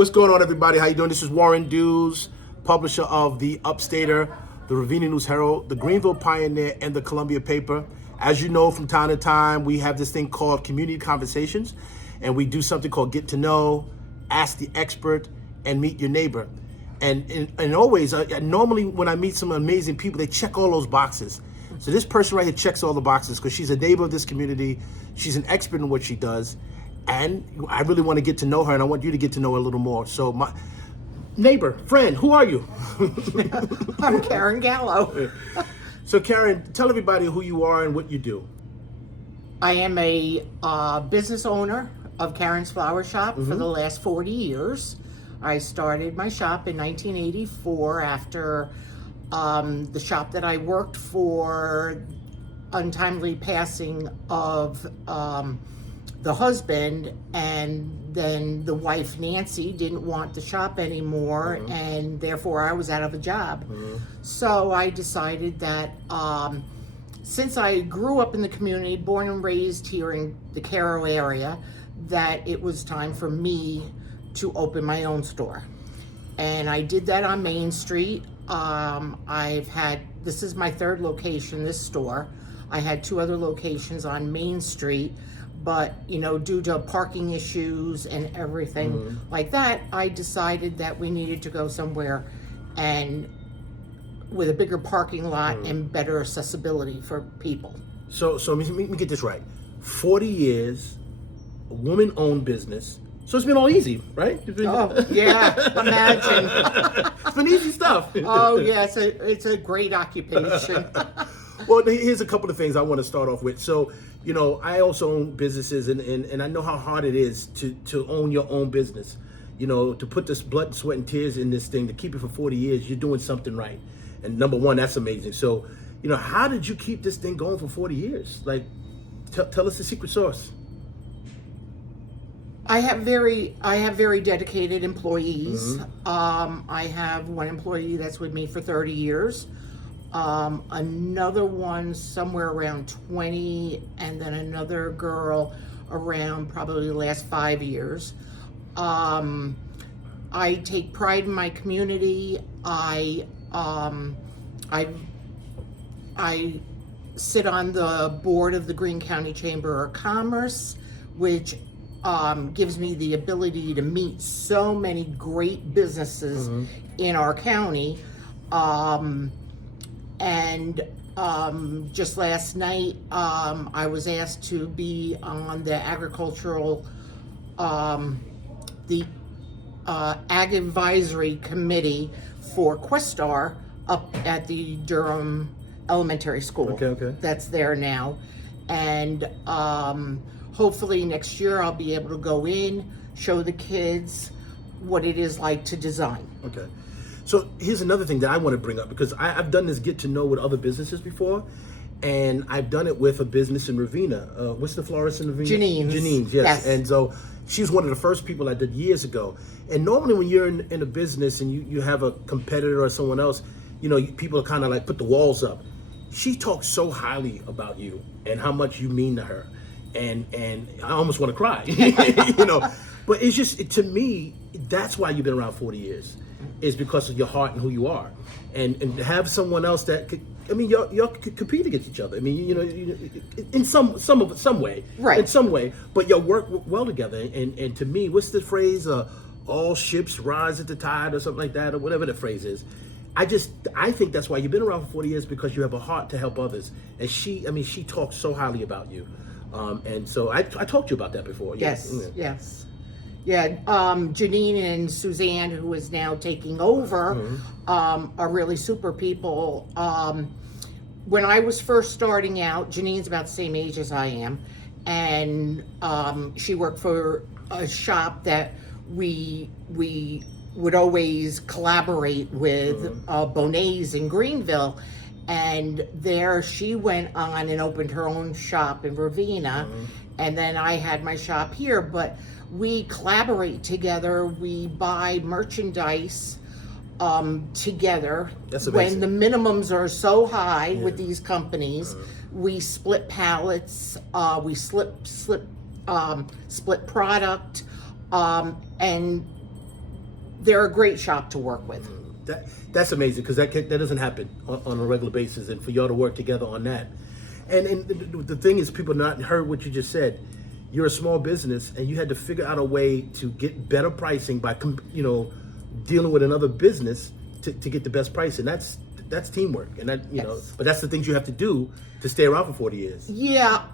What's going on, everybody? How you doing? This is Warren Dews, publisher of the Upstater, the Ravenna News Herald, the Greenville Pioneer, and the Columbia Paper. As you know, from time to time, we have this thing called Community Conversations, and we do something called Get to Know, Ask the Expert, and Meet Your Neighbor. And always, normally when I meet some amazing people, they check all those boxes. So this person right here checks all the boxes because she's a neighbor of this community. She's an expert in what she does. And I really want to get to know her, and I want you to get to know her a little more. So my neighbor, friend, who are you? I'm Karen Gallo. So Karen, tell everybody who you are and what you do. I am a business owner of Karen's Flower Shop for the last 40 years. I started my shop in 1984 after the shop that I worked for, untimely passing of the husband, and then the wife Nancy didn't want the shop anymore, and therefore I was out of a job. So I decided that since I grew up in the community, born and raised here in the Cairo area, that it was time for me to open my own store. And I did that on Main Street. This is my third location, this store. I had two other locations on Main Street, but due to parking issues and everything like that, I decided that we needed to go somewhere and with a bigger parking lot and better accessibility for people. So let me get this right. 40 years, a woman-owned business. So it's been all easy, right? Oh, yeah, imagine. It's been easy stuff. Oh, yeah, it's a great occupation. Well, here's a couple of things I want to start off with. So, I also own businesses, and I know how hard it is to own your own business. To put this blood, sweat, and tears in this thing, to keep it for 40 years, you're doing something right. And number one, that's amazing. So, how did you keep this thing going for 40 years? Like, tell us the secret sauce. I have very dedicated employees. I have one employee that's with me for 30 years. Another one somewhere around 20, and then another girl around probably the last 5 years. I take pride in my community. I sit on the board of the Greene County Chamber of Commerce, which gives me the ability to meet so many great businesses in our county. And just last night, I was asked to be on the agricultural, the Ag Advisory Committee for Questar up at the Durham Elementary School. Okay. That's there now. And hopefully next year I'll be able to go in, show the kids what it is like to design. Okay. So here's another thing that I want to bring up, because I've done this get to know with other businesses before, and I've done it with a business in Ravenna. What's the florist in Ravenna? Janine's, yes. And so she was one of the first people I did years ago. And normally when you're in a business and you have a competitor or someone else, people kind of like put the walls up. She talks so highly about you and how much you mean to her. And I almost want to cry, But it's just, to me, that's why you've been around 40 years. Is because of your heart and who you are, and to have someone else that could, y'all could compete against each other. In some way, right? In some way, but y'all work well together. And to me, what's the phrase? All ships rise at the tide, or something like that, or whatever the phrase is. I think that's why you've been around for 40 years, because you have a heart to help others. And she talks so highly about you, and so I talked to you about that before. Yes. Yeah, Janine and Suzanne, who is now taking over, are really super people. When I was first starting out, Janine's about the same age as I am, and she worked for a shop that we would always collaborate with, Bonet's in Greenville, and there she went on and opened her own shop in Ravenna, and then I had my shop here, but we collaborate together. We buy merchandise together. That's amazing. When the minimums are so high with these companies, we split pallets, we split product, and they're a great shop to work with. That's amazing, because that doesn't happen on a regular basis, and for y'all to work together on that. And the thing is, people not heard what you just said. You're a small business, and you had to figure out a way to get better pricing by dealing with another business to get the best price, and that's teamwork, and that Yes. But that's the things you have to do to stay around for 40 years. Yeah,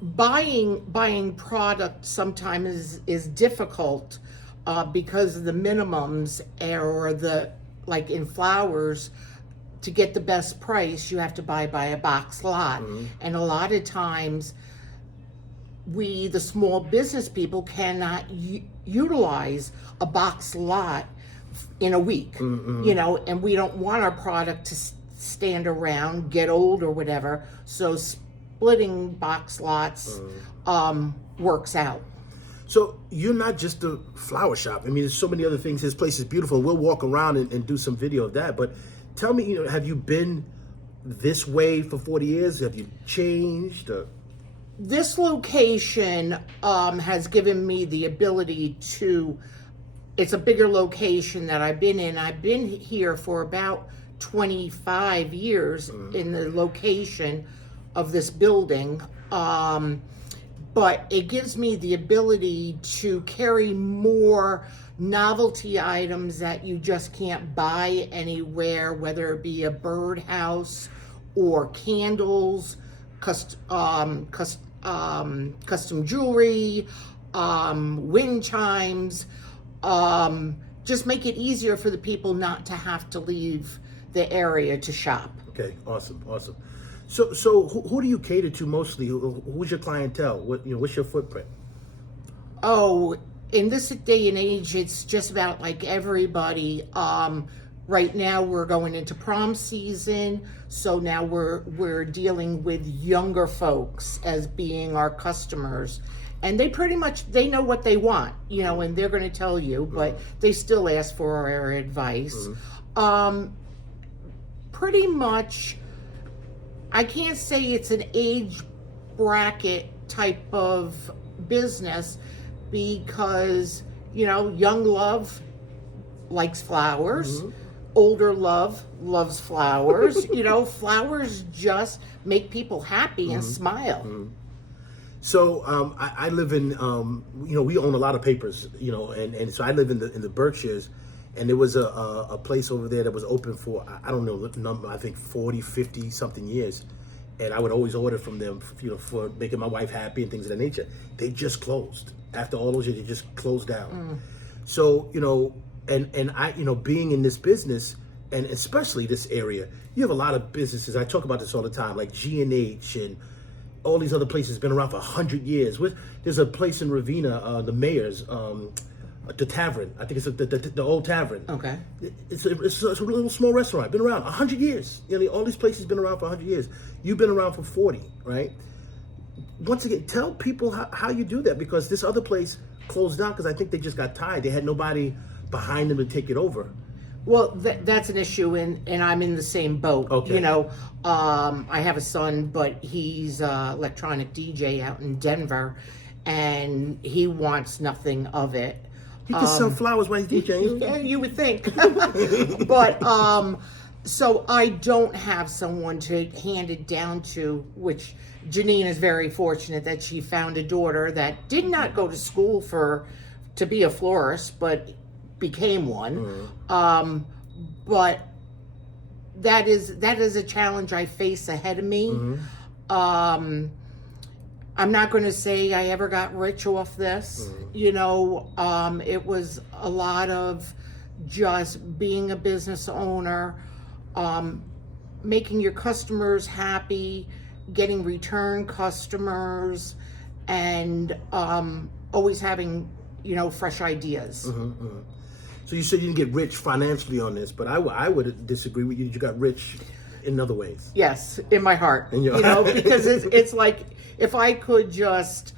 buying product sometimes is difficult because of the minimums, or like in flowers, to get the best price, you have to buy by a box lot. And a lot of times, we, the small business people, cannot utilize a box lot in a week, and we don't want our product to stand around, get old or whatever. So splitting box lots works out. So you're not just a flower shop. I mean, there's so many other things. This place is beautiful. We'll walk around and do some video of that. But tell me, have you been this way for 40 years? Have you changed? This location has given me the ability to, it's a bigger location that I've been in. I've been here for about 25 years in the location of this building. But it gives me the ability to carry more novelty items that you just can't buy anywhere, whether it be a birdhouse or candles, custom jewelry, wind chimes. Just make it easier for the people not to have to leave the area to shop. Okay, awesome. So who do you cater to mostly? Who's your clientele? What's your footprint? Oh, in this day and age, it's just about like everybody. Right now we're going into prom season, so now we're dealing with younger folks as being our customers. And they pretty much, they know what they want, and they're going to tell you, but they still ask for our advice. Pretty much, I can't say it's an age bracket type of business, because, young love likes flowers. Older love loves flowers. Flowers just make people happy and smile. So I live in, we own a lot of papers, and so I live in the Berkshires, and there was a place over there that was open for, I don't know the number, I think 40, 50 something years. And I would always order from them, for making my wife happy and things of that nature. They just closed. After all those years, they just closed down. So, and I, being in this business, and especially this area, you have a lot of businesses. I talk about this all the time, like G&H and all these other places been around for 100 years. There's a place in Ravina, the Mayor's, the Tavern. I think it's the old Tavern. Okay. It's a little small restaurant. Been around 100 years. All these places been around for 100 years. You've been around for 40, right? Once again, tell people how you do that, because this other place closed down because I think they just got tired. They had nobody behind them to take it over. Well, that's an issue, and I'm in the same boat. Okay. I have a son, but he's electronic DJ out in Denver, and he wants nothing of it. He can sell flowers while he's DJing. Yeah, you would think. But so I don't have someone to hand it down to, which Janine is very fortunate that she found a daughter that did not go to school to be a florist, but became one. But that is a challenge I face ahead of me. I'm not going to say I ever got rich off this. It was a lot of just being a business owner, making your customers happy, getting return customers, and always having, fresh ideas. So you said you didn't get rich financially on this, but I would disagree with you. You got rich in other ways. Yes, in my heart. Because it's like, if I could just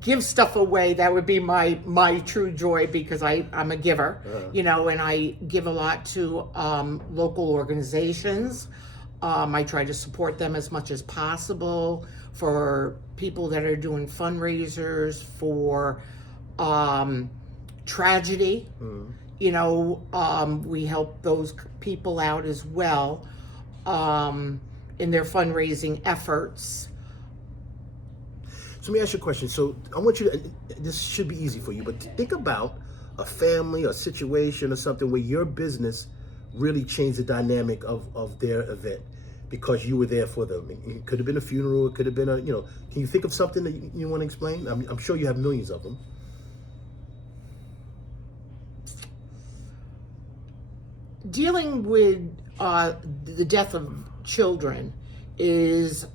give stuff away, that would be my true joy, because I'm a giver, and I give a lot to local organizations. I try to support them as much as possible, for people that are doing fundraisers for tragedy. You know, we help those people out as well in their fundraising efforts. So let me ask you a question. So I want you to, this should be easy for you, but think about a family or situation or something where your business really changed the dynamic of their event because you were there for them. It could have been a funeral, it could have been a, can you think of something that you want to explain? I'm sure you have millions of them. Dealing with the death of children is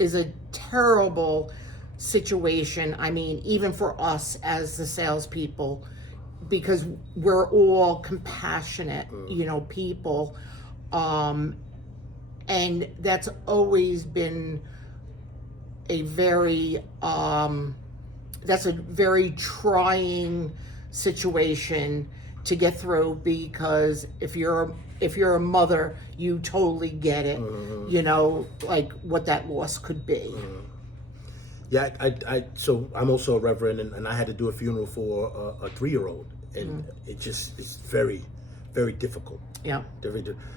a terrible situation. I mean, even for us as the salespeople, because we're all compassionate, people, and that's always been a very trying situation to get through, because if you're a mother, you totally get it, like what that loss could be. Yeah, so I'm also a reverend, and I had to do a funeral for a 3-year-old, and it's very, very difficult. Yeah.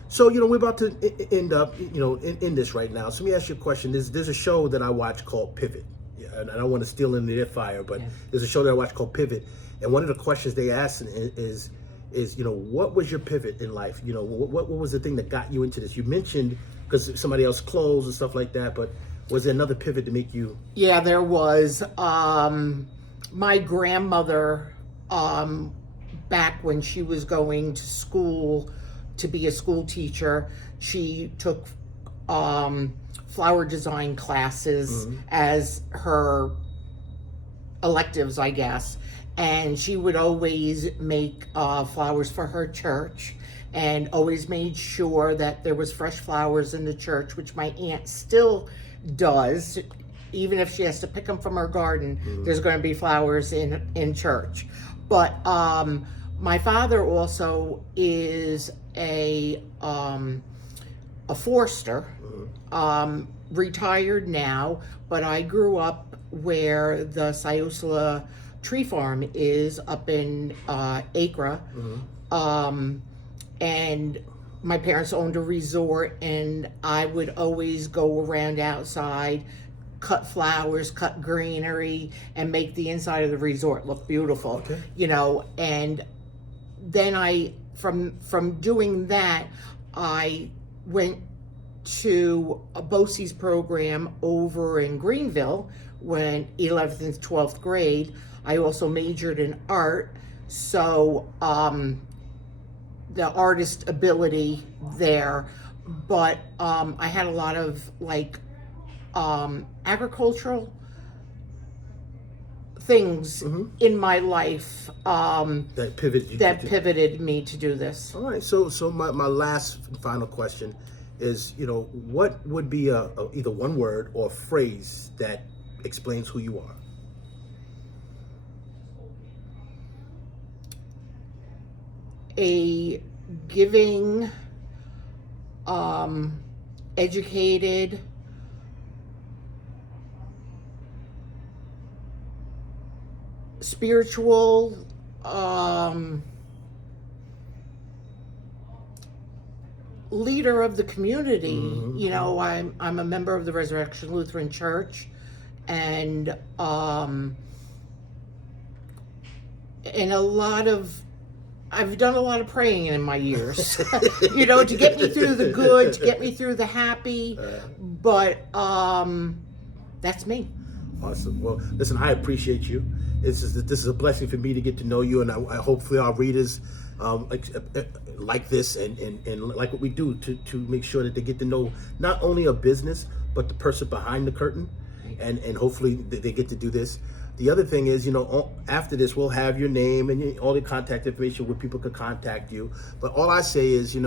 So, we're about to end up, in this right now. So let me ask you a question. There's a show that I watch called Pivot. Yeah, and I don't want to steal into their fire, but there's a show that I watch called Pivot. And one of the questions they ask is, what was your pivot in life? What was the thing that got you into this? You mentioned because somebody else closed and stuff like that, but was there another pivot to make you? Yeah, there was. My grandmother, back when she was going to school to be a school teacher, she took flower design classes as her electives, I guess. And she would always make flowers for her church, and always made sure that there was fresh flowers in the church, which my aunt still does. Even if she has to pick them from her garden, there's going to be flowers in church. But my father also is a forester, retired now, but I grew up where the Siosla tree farm is up in Acre. And my parents owned a resort, and I would always go around outside, cut flowers, cut greenery, and make the inside of the resort look beautiful. Okay. And then I, from doing that, I went to a BOCES program over in Greenville when 11th and 12th grade. I also majored in art, so the artist ability there, but I had a lot of agricultural things in my life that pivoted me to do this. All right, so my last final question is, what would be either one word or a phrase that explains who you are? A giving, educated, spiritual, leader of the community. I'm a member of the Resurrection Lutheran Church, and I've done a lot of praying in my years, to get me through the good, to get me through the happy, but that's me. Awesome. Well, listen, I appreciate you. This is a blessing for me to get to know you, and I hopefully our readers like this and like what we do to make sure that they get to know not only a business but the person behind the curtain, and hopefully they get to do this. The other thing is, after this, we'll have your name and all the contact information where people can contact you. But all I say is,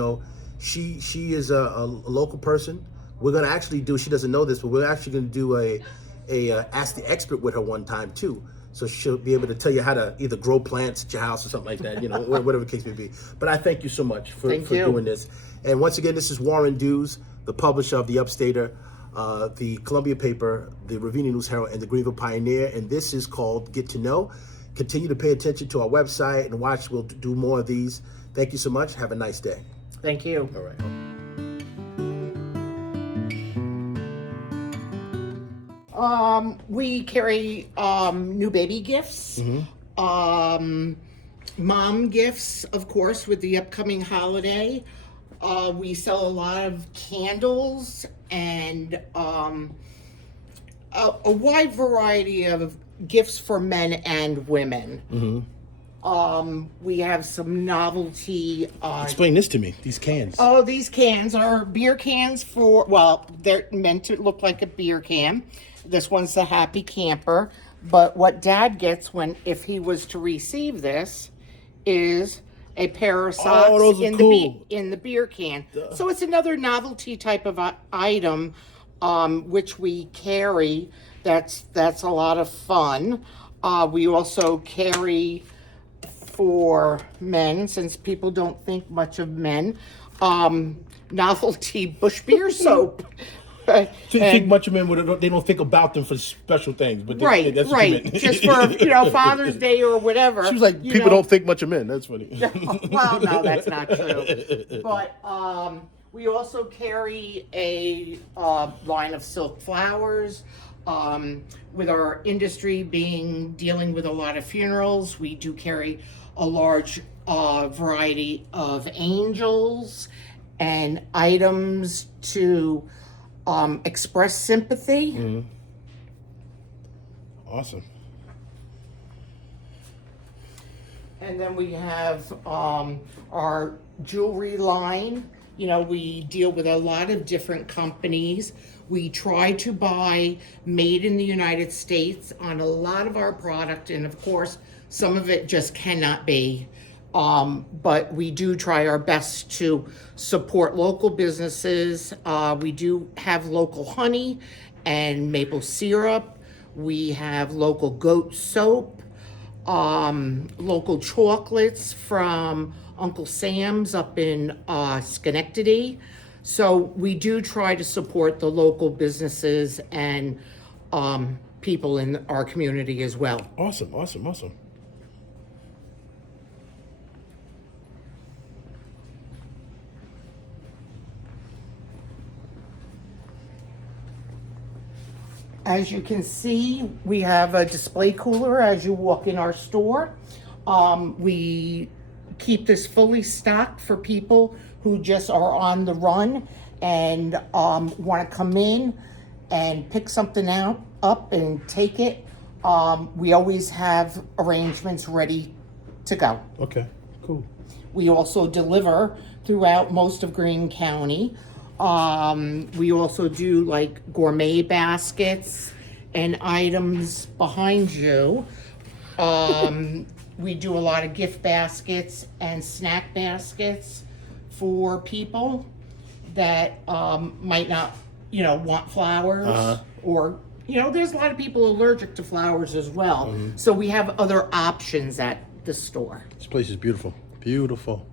she is a local person. We're going to actually she doesn't know this, but we're actually going to do a Ask the Expert with her one time too. So she'll be able to tell you how to either grow plants at your house or something like that, whatever the case may be. But I thank you so much for doing this. And once again, this is Warren Dews, the publisher of The Upstater, the Columbia paper, the Ravenna News Herald, and the Greenville Pioneer. And this is called Get to Know. Continue to pay attention to our website and watch. We'll do more of these. Thank you so much. Have a nice day. Thank you. All right. We carry new baby gifts, mom gifts, of course, with the upcoming holiday. We sell a lot of candles and a wide variety of gifts for men and women. We have some novelty. Explain this to me. These cans. Oh, these cans are beer cans they're meant to look like a beer can. This one's the Happy Camper. But what Dad gets if he was to receive this is a pair of socks those are cool. in the beer can. So it's another novelty type of item, which we carry. That's a lot of fun. We also carry for men, since people don't think much of men, novelty Bush beer soap. So you think much of men they don't think about them for special things, but that's what you meant. Just for Father's Day or whatever. She was like, people don't think much of men. That's funny. Well, no, that's not true. But we also carry a line of silk flowers. With our industry dealing with a lot of funerals, we do carry a large variety of angels and items to express sympathy. Awesome. And then we have our jewelry line. We deal with a lot of different companies. We try to buy made in the United States on a lot of our product, and of course, some of it just cannot be. But we do try our best to support local businesses. We do have local honey and maple syrup. We have local goat soap, local chocolates from Uncle Sam's up in Schenectady. So we do try to support the local businesses and people in our community as well. Awesome. As you can see, we have a display cooler as you walk in our store. We keep this fully stocked for people who just are on the run and want to come in and pick something up and take it. We always have arrangements ready to go. Okay, cool. We also deliver throughout most of Greene County. We also do like gourmet baskets and items behind you. We do a lot of gift baskets and snack baskets for people that might not, want flowers or, there's a lot of people allergic to flowers as well. So we have other options at the store. This place is beautiful. Beautiful.